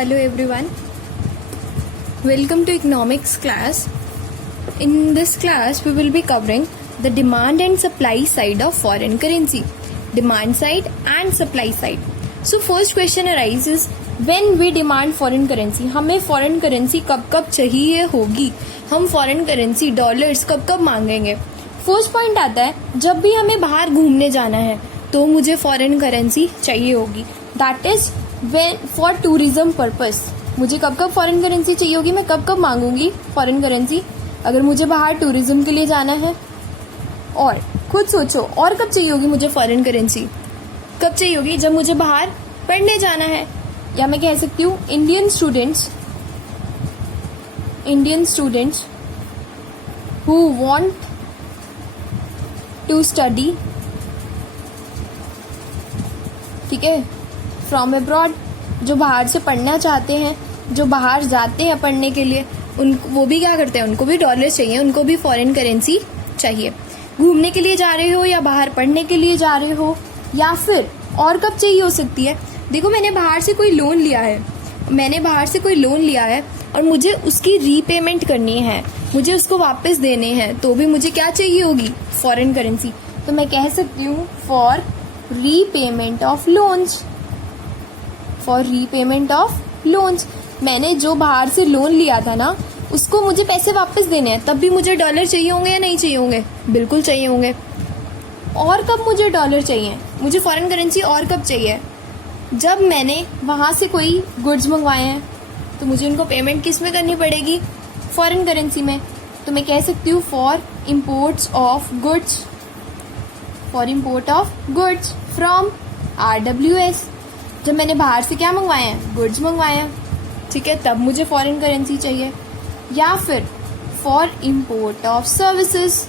Hello everyone. Welcome to economics class. In this class we will be covering the demand and supply side of foreign currency. Demand side and supply side. So first question arises when we demand foreign currency. हमें foreign currency कब कब चाहिए होगी, हम foreign currency dollars कब कब मांगेंगे. First point आता है जब भी हमें बाहर घूमने जाना है तो मुझे फॉरेन करेंसी चाहिए होगी. That is when for tourism purpose. मुझे कब कब फॉरेन करेंसी चाहिए होगी, मैं कब कब मांगूंगी फॉरेन करेंसी अगर मुझे बाहर टूरिज्म के लिए जाना है. और खुद सोचो और कब चाहिए होगी मुझे फॉरेन करेंसी, कब चाहिए होगी जब मुझे बाहर पढ़ने जाना है. या मैं कह सकती हूँ Indian students who want to study, ठीक है, फ्रॉम अब्रॉड, जो बाहर से पढ़ना चाहते हैं, जो बाहर जाते हैं पढ़ने के लिए, वो भी क्या करते हैं, उनको भी डॉलर चाहिए, उनको भी फॉरेन करेंसी चाहिए. घूमने के लिए जा रहे हो या बाहर पढ़ने के लिए जा रहे हो, या फिर और कब चाहिए हो सकती है. देखो मैंने बाहर से कोई लोन लिया है और मुझे उसकी रीपेमेंट करनी है, मुझे उसको वापस देने हैं, तो भी मुझे क्या चाहिए होगी, फॉरेन करेंसी. तो मैं कह सकती हूँ फॉर रीपेमेंट ऑफ लोन्स. मैंने जो बाहर से लोन लिया था ना, उसको मुझे पैसे वापस देने हैं, तब भी मुझे डॉलर चाहिए होंगे या नहीं चाहिए होंगे, बिल्कुल चाहिए होंगे. और कब मुझे डॉलर चाहिए, मुझे फॉरेन करेंसी और कब चाहिए, जब मैंने वहां से कोई गुड्स मंगवाए हैं तो मुझे उनको पेमेंट किस में करनी पड़ेगी, फॉरेन करेंसी में. तो मैं कह सकती हूँ for import of goods from RWS. जब मैंने बाहर से क्या मंगवाए हैं, गुड्स मंगवाए हैं, ठीक है, तब मुझे फॉरेन करेंसी चाहिए. या फिर फॉर इम्पोर्ट ऑफ सर्विसेज,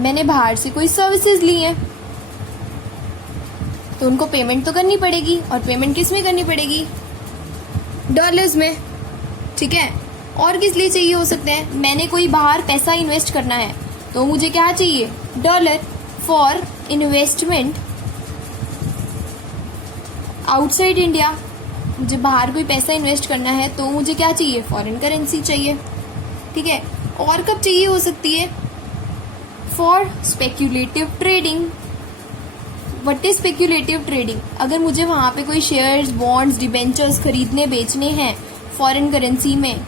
मैंने बाहर से कोई सर्विसेज ली हैं तो उनको पेमेंट तो करनी पड़ेगी, और पेमेंट किस में करनी पड़ेगी, डॉलर्स में, ठीक है. और किस लिए चाहिए हो सकते हैं, मैंने कोई बाहर पैसा इन्वेस्ट करना है तो मुझे क्या चाहिए, dollar. For investment outside India, मुझे बाहर कोई पैसा इन्वेस्ट करना है तो मुझे क्या चाहिए, फॉरेन करेंसी चाहिए, ठीक है. और कब चाहिए हो सकती है, for speculative trading. What is speculative trading, अगर मुझे वहां पे कोई शेयर्स, बॉन्ड्स, डिबेंचर्स खरीदने बेचने हैं फॉरेन करेंसी में,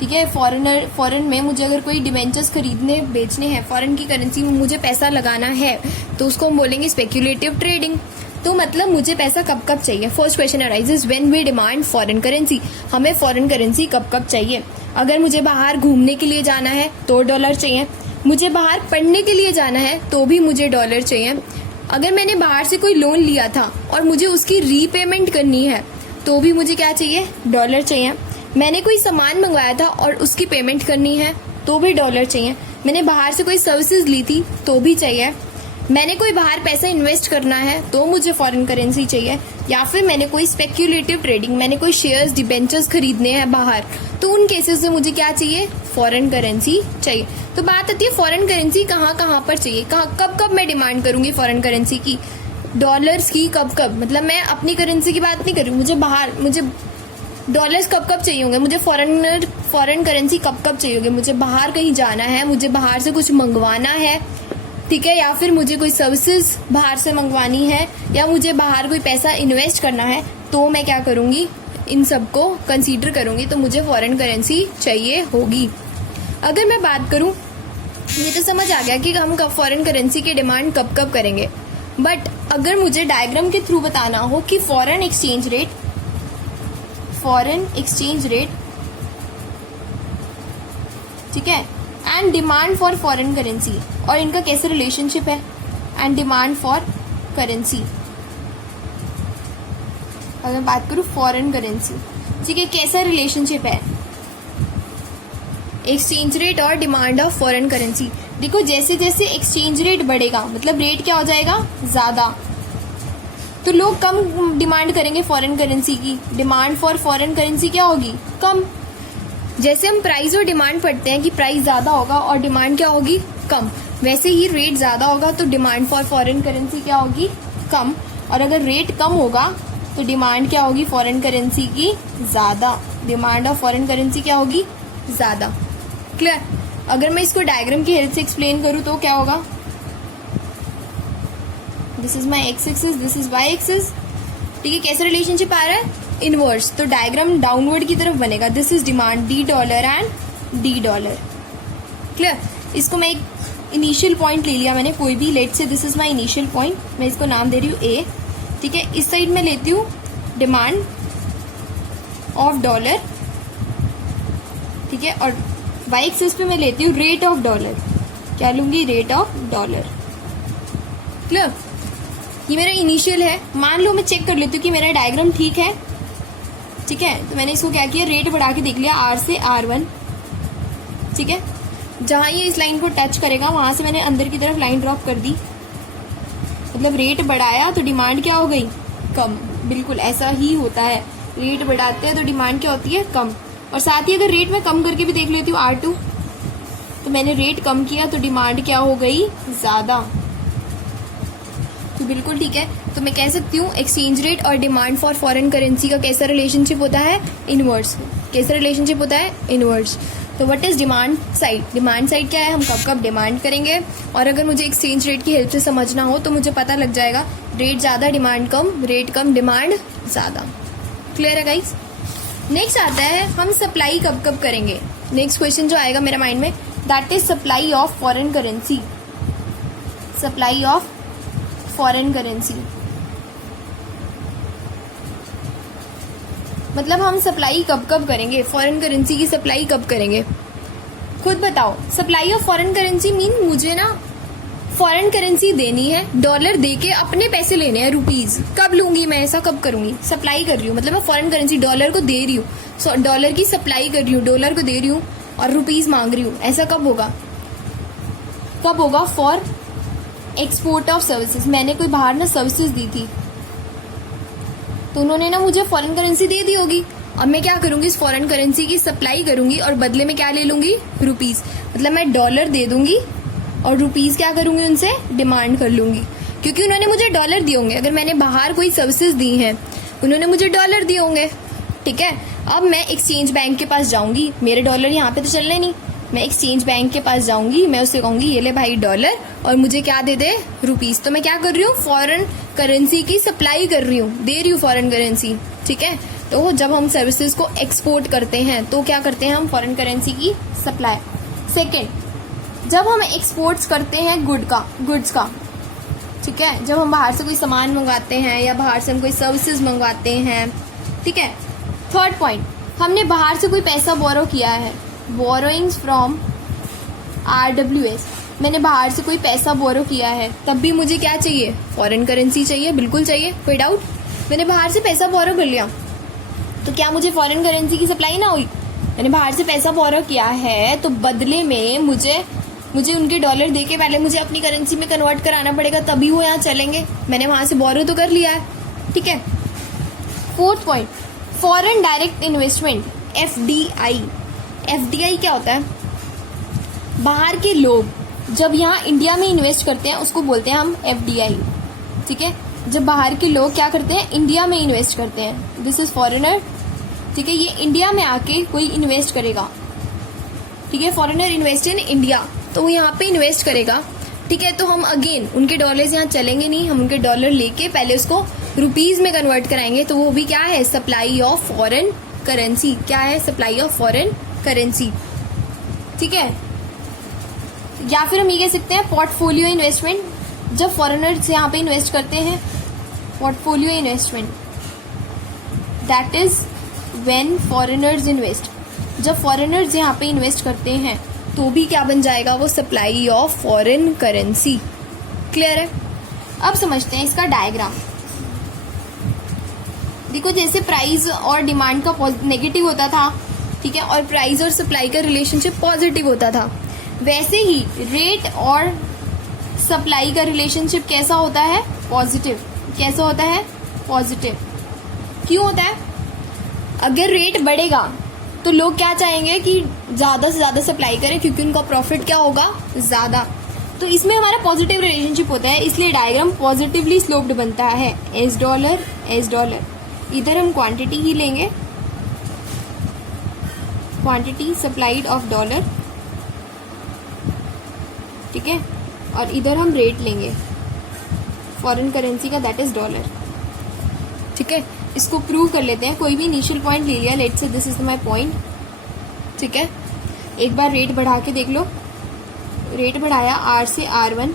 ठीक है, फॉरेन में मुझे अगर कोई डिबेंचर्स खरीदने बेचने हैं, फॉरेन की करेंसी में मुझे पैसा लगाना है, तो उसको हम बोलेंगे स्पेक्यूलेटिव ट्रेडिंग. तो मतलब मुझे पैसा कब कब चाहिए. First question arises when we demand foreign currency. हमें फॉरेन करेंसी कब कब चाहिए. अगर मुझे बाहर घूमने के लिए जाना है तो डॉलर चाहिए, मुझे बाहर पढ़ने के लिए जाना है तो भी मुझे डॉलर चाहिए. अगर मैंने बाहर से कोई लोन लिया था और मुझे उसकी रीपेमेंट करनी है तो भी मुझे क्या चाहिए, डॉलर चाहिए. मैंने कोई सामान मंगवाया था और उसकी पेमेंट करनी है तो भी डॉलर चाहिए. मैंने बाहर से कोई सर्विसेज ली थी तो भी चाहिए. मैंने कोई बाहर पैसा इन्वेस्ट करना है तो मुझे फॉरेन करेंसी चाहिए. या फिर मैंने कोई स्पेक्यूलेटिव ट्रेडिंग, मैंने कोई शेयर्स, डिबेंचर्स खरीदने हैं बाहर, तो उन केसेस में मुझे क्या चाहिए, फॉरेन करेंसी चाहिए. तो बात आती है फॉरेन करेंसी कहाँ पर चाहिए, कब कब मैं डिमांड करूंगी फॉरेन करेंसी की, डॉलर्स की कब कब. मतलब मैं अपनी करेंसी की बात नहीं कर रही हूँ, मुझे डॉलर्स कब कब चाहिए होंगे, मुझे फॉरेन करेंसी कब कब चाहिए होगी. मुझे बाहर कहीं जाना है, मुझे बाहर से कुछ मंगवाना है, ठीक है, या फिर मुझे कोई सर्विसेज बाहर से मंगवानी है, या मुझे बाहर कोई पैसा इन्वेस्ट करना है, तो मैं क्या करूंगी, इन सबको कंसीडर करूंगी, तो मुझे फॉरेन करेंसी चाहिए होगी. अगर मैं बात करूं, ये तो समझ आ गया कि हम कब फॉरेन करेंसी की डिमांड कब कब करेंगे. बट अगर मुझे डायग्राम के थ्रू बताना हो कि फॉरेन एक्सचेंज रेट, ठीक है, and demand for foreign currency, और इनका कैसे रिलेशनशिप है, एंड डिमांड फॉर करेंसी. अगर मैं बात करूं फॉरेन करेंसी, ठीक है, कैसा रिलेशनशिप है एक्सचेंज रेट और डिमांड ऑफ फॉरेन करेंसी. देखो जैसे जैसे एक्सचेंज रेट बढ़ेगा, मतलब रेट क्या हो जाएगा, ज्यादा, तो लोग कम डिमांड करेंगे फॉरेन करेंसी की, डिमांड फॉर फॉरेन करेंसी क्या होगी, कम. जैसे हम प्राइस और डिमांड पढ़ते हैं कि प्राइस ज्यादा होगा और डिमांड क्या होगी, कम, वैसे ही रेट ज्यादा होगा तो डिमांड फॉर फॉरेन करेंसी क्या होगी, कम. और अगर रेट कम होगा तो डिमांड क्या होगी फॉरेन करेंसी की ज़्यादा, डिमांड ऑफ फॉरेन करेंसी क्या होगी ज़्यादा। क्लियर। अगर मैं इसको डायग्राम की हेल्प से एक्सप्लेन करूँ तो क्या होगा, this is my x axis, this is y axis, ठीक है। कैसा रिलेशनशिप आ रहा है इनवर्स, तो डायग्राम डाउनवर्ड की तरफ बनेगा। This is demand $D and $D। Clear. इसको मैं एक इनिशियल पॉइंट ले लिया मैंने, कोई भी, लेट से this is my initial point, मैं इसको नाम दे रही हूँ A, ठीक है। इस साइड में लेती हूँ डिमांड ऑफ डॉलर, ठीक है, और वाई एक्सिस पे मैं लेती हूँ रेट ऑफ डॉलर, क्या लूंगी रेट ऑफ डॉलर। क्लियर। ये मेरा इनिशियल है। मान लो मैं चेक कर लेती हूँ कि मेरा डायग्राम ठीक है, ठीक है, तो मैंने इसको क्या किया, रेट बढ़ा के देख लिया R से R1, ठीक है। जहां ये इस लाइन को टच करेगा वहां से मैंने अंदर की तरफ लाइन ड्रॉप कर दी, मतलब रेट बढ़ाया तो डिमांड क्या हो गई कम। बिल्कुल ऐसा ही होता है, रेट बढ़ाते हैं तो डिमांड क्या होती है कम। और साथ ही अगर रेट में कम करके भी देख लेती हूँ R2, तो मैंने रेट कम किया तो डिमांड क्या हो गई ज्यादा। तो बिल्कुल ठीक है। तो मैं कह सकती हूँ एक्सचेंज रेट और डिमांड फॉर फॉरेन करेंसी का कैसा रिलेशनशिप होता है इनवर्स। कैसा रिलेशनशिप होता है इनवर्स। तो what is demand side, demand side क्या है, हम कब कब डिमांड करेंगे। और अगर मुझे एक्सचेंज रेट की हेल्प से समझना हो तो मुझे पता लग जाएगा रेट ज़्यादा डिमांड कम, रेट कम डिमांड ज़्यादा। क्लियर है गाइस। नेक्स्ट आता है हम सप्लाई कब कब करेंगे। नेक्स्ट क्वेश्चन जो आएगा मेरे माइंड में that is supply of foreign currency, supply of foreign currency. मतलब हम सप्लाई कब कब करेंगे, फॉरेन करेंसी की सप्लाई कब करेंगे, खुद बताओ। Supply of foreign currency mean मुझे ना फॉरेन करेंसी देनी है, डॉलर देके अपने पैसे लेने हैं रुपीज। कब लूंगी मैं, ऐसा कब करूंगी, सप्लाई कर रही हूँ, मतलब मैं फॉरेन करेंसी डॉलर को दे रही हूँ, डॉलर की सप्लाई कर रही हूँ, डॉलर को दे रही हूँ और रुपीज मांग रही हूँ। ऐसा कब होगा, कब होगा फॉर एक्सपोर्ट ऑफ सर्विसेज। मैंने कोई बाहर ना सर्विसेज दी थी तो उन्होंने ना मुझे फॉरेन करेंसी दे दी होगी। अब मैं क्या करूंगी, इस फॉरेन करेंसी की सप्लाई करूंगी और बदले में क्या ले लूंगी रुपीज। मतलब मैं डॉलर दे दूंगी और रुपीज क्या करूंगी उनसे डिमांड कर लूंगी, क्योंकि उन्होंने मुझे डॉलर दिए होंगे। अगर मैंने बाहर कोई सर्विसेज दी हैं उन्होंने मुझे डॉलर दिए होंगे, ठीक है। अब मैं एक्सचेंज बैंक के पास जाऊंगी, मेरे डॉलर यहाँ पे तो चलने नहीं, मैं एक्सचेंज बैंक के पास जाऊंगी, मैं उससे कहूंगी ये ले भाई डॉलर और मुझे क्या दे दे रुपीज। तो मैं क्या कर रही हूँ, फॉरेन करेंसी की सप्लाई कर रही हूँ, दे रही हूँ फॉरेन करेंसी, ठीक है। तो जब हम सर्विसेज को एक्सपोर्ट करते हैं तो क्या करते हैं हम, फॉरेन करेंसी की सप्लाई। सेकेंड, जब हम एक्सपोर्ट्स करते हैं गुड्स का, ठीक है, जब हम बाहर से कोई सामान मंगवाते हैं या बाहर से हम कोई सर्विसेज मंगवाते हैं, ठीक है। थर्ड पॉइंट, हमने बाहर से कोई पैसा बोरो किया है, बोरोइंग्स फ्रॉम RWS, मैंने बाहर से कोई पैसा बोरो किया है, तब भी मुझे क्या चाहिए, फॉरेन करेंसी चाहिए, बिल्कुल चाहिए, कोई डाउट। मैंने बाहर से पैसा बोरो कर लिया तो क्या मुझे फॉरेन करेंसी की सप्लाई ना हुई। मैंने बाहर से पैसा बोरो किया है तो बदले में मुझे उनके डॉलर देके पहले मुझे अपनी करेंसी में कन्वर्ट कराना पड़ेगा, तभी वो यहाँ चलेंगे। मैंने वहां से बोरो तो कर लिया है, ठीक है। Fourth point, foreign direct investment FDI। FDI क्या होता है, बाहर के लोग जब यहाँ इंडिया में इन्वेस्ट करते हैं उसको बोलते हैं हम FDI, ठीक है। जब बाहर के लोग क्या करते हैं, इंडिया में इन्वेस्ट करते हैं, दिस इज फॉरेनर, ठीक है। ये इंडिया में आके कोई इन्वेस्ट करेगा, ठीक है, फॉरेनर इन्वेस्ट इन इंडिया, तो वो यहाँ पे इन्वेस्ट करेगा, ठीक है। तो हम अगेन उनके डॉलर्स यहाँ चलेंगे नहीं, हम उनके डॉलर लेके पहले उसको रुपीज में कन्वर्ट कराएंगे, तो वो भी क्या है, सप्लाई ऑफ फॉरेन करेंसी। क्या है, सप्लाई ऑफ फॉरेन करेंसी, ठीक है। या फिर हम ये कह सकते हैं पोर्टफोलियो इन्वेस्टमेंट, जब फॉरेनर्स यहाँ पे इन्वेस्ट करते हैं, portfolio investment, that is when foreigners invest, जब फॉरेनर्स यहाँ पे इन्वेस्ट करते हैं तो भी क्या बन जाएगा, वो supply of foreign currency. Clear है। अब समझते हैं इसका डायग्राम। देखो जैसे प्राइस और डिमांड का नेगेटिव होता था, ठीक है, और प्राइस और सप्लाई का रिलेशनशिप पॉजिटिव होता था, वैसे ही रेट और सप्लाई का रिलेशनशिप कैसा होता है, पॉजिटिव। कैसा होता है, पॉजिटिव। क्यों होता है, अगर रेट बढ़ेगा तो लोग क्या चाहेंगे कि ज्यादा से ज्यादा सप्लाई करें, क्योंकि उनका प्रॉफिट क्या होगा, ज्यादा। तो इसमें हमारा पॉजिटिव रिलेशनशिप होता है, इसलिए डायग्राम पॉजिटिवली स्लोप्ड बनता है, एस डॉलर इधर हम क्वांटिटी ही लेंगे, क्वांटिटी सप्लाइड ऑफ डॉलर, ठीक है, और इधर हम रेट लेंगे फॉरेन करेंसी का, दैट इज डॉलर, ठीक है। इसको प्रूव कर लेते हैं। कोई भी इनिशियल पॉइंट ले लिया, let's say this is my point, ठीक है। एक बार रेट बढ़ा के देख लो, रेट बढ़ाया R से R1,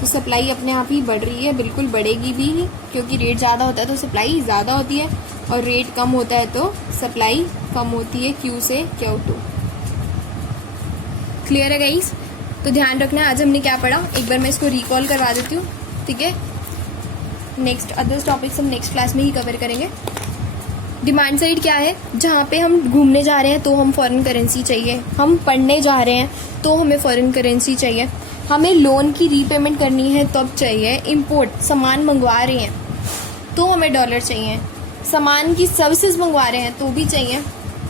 तो सप्लाई अपने आप ही बढ़ रही है, बिल्कुल बढ़ेगी भी, क्योंकि रेट ज़्यादा होता है तो सप्लाई ज़्यादा होती है, और रेट कम होता है तो सप्लाई कम होती है, Q से Q2। क्लियर है गाइस? तो ध्यान रखना आज हमने क्या पढ़ा, एक बार मैं इसको रिकॉल करवा देती हूँ, ठीक है। नेक्स्ट अदर्स टॉपिक्स हम नेक्स्ट क्लास में ही कवर करेंगे। डिमांड साइड क्या है, जहाँ पे हम घूमने जा रहे हैं तो हम फॉरेन करेंसी चाहिए, हम पढ़ने जा रहे हैं तो हमें फॉरेन करेंसी चाहिए, हमें लोन की रीपेमेंट करनी है तब चाहिए, इंपोर्ट सामान मंगवा रहे हैं तो हमें डॉलर चाहिए, सामान की सर्विसेज मंगवा रहे हैं तो भी चाहिए,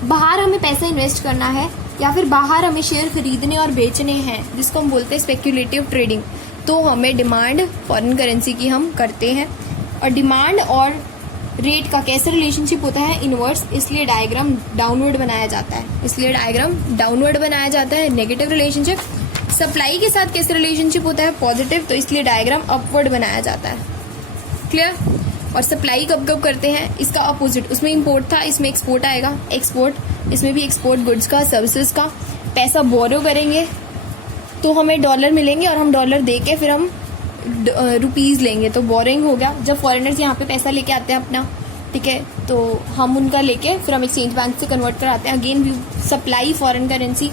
बाहर हमें पैसा इन्वेस्ट करना है या फिर बाहर हमें शेयर खरीदने और बेचने हैं, जिसको हम बोलते हैं स्पेक्यूलेटिव ट्रेडिंग, तो हमें डिमांड फॉरेन करेंसी की हम करते हैं। और डिमांड और रेट का कैसे रिलेशनशिप होता है, इनवर्स, इसलिए डायग्राम डाउनवर्ड बनाया जाता है, नेगेटिव रिलेशनशिप। सप्लाई के साथ कैसे रिलेशनशिप होता है, पॉजिटिव, तो इसलिए डायग्राम अपवर्ड बनाया जाता है। क्लियर? और सप्लाई कब कब करते हैं, इसका अपोजिट, उसमें इंपोर्ट था, इसमें एक्सपोर्ट आएगा, एक्सपोर्ट, इसमें भी एक्सपोर्ट गुड्स का, सर्विसेज का। पैसा बोरो करेंगे तो हमें डॉलर मिलेंगे और हम डॉलर दे के फिर हम रुपीज लेंगे, तो बोरिंग हो गया। जब फॉरेनर्स यहाँ पे पैसा लेके आते हैं अपना, ठीक है, तो हम उनका लेके फिर हम एक्सचेंज बैंक से कन्वर्ट कराते हैं, again we supply foreign currency.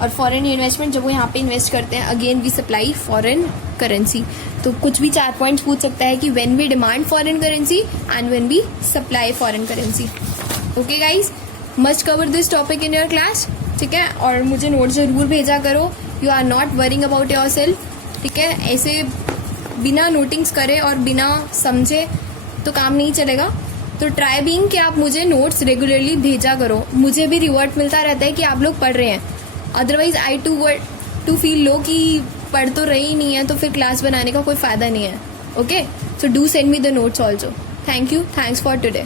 और फॉरेन इन्वेस्टमेंट जब वो यहाँ पे इन्वेस्ट करते हैं, अगेन वी सप्लाई फॉरेन करेंसी। तो कुछ भी 4 पॉइंट्स पूछ सकता है कि when we demand foreign currency and when we supply foreign currency. Okay guys, must cover this topic in your class, ठीक है। और मुझे नोट जरूर भेजा करो, you are not worrying about yourself, ठीक है। ऐसे बिना नोटिंग्स करे और बिना समझे तो काम नहीं चलेगा। तो ट्राई बीइंग कि आप मुझे नोट्स रेगुलरली भेजा करो, मुझे भी रिवर्ट मिलता रहता है कि आप लोग पढ़ रहे हैं। Otherwise I too feel low कि पढ़ तो रही नहीं है, तो फिर क्लास बनाने का कोई फायदा नहीं है। Okay, so do send me the notes also. Thank you, thanks for today.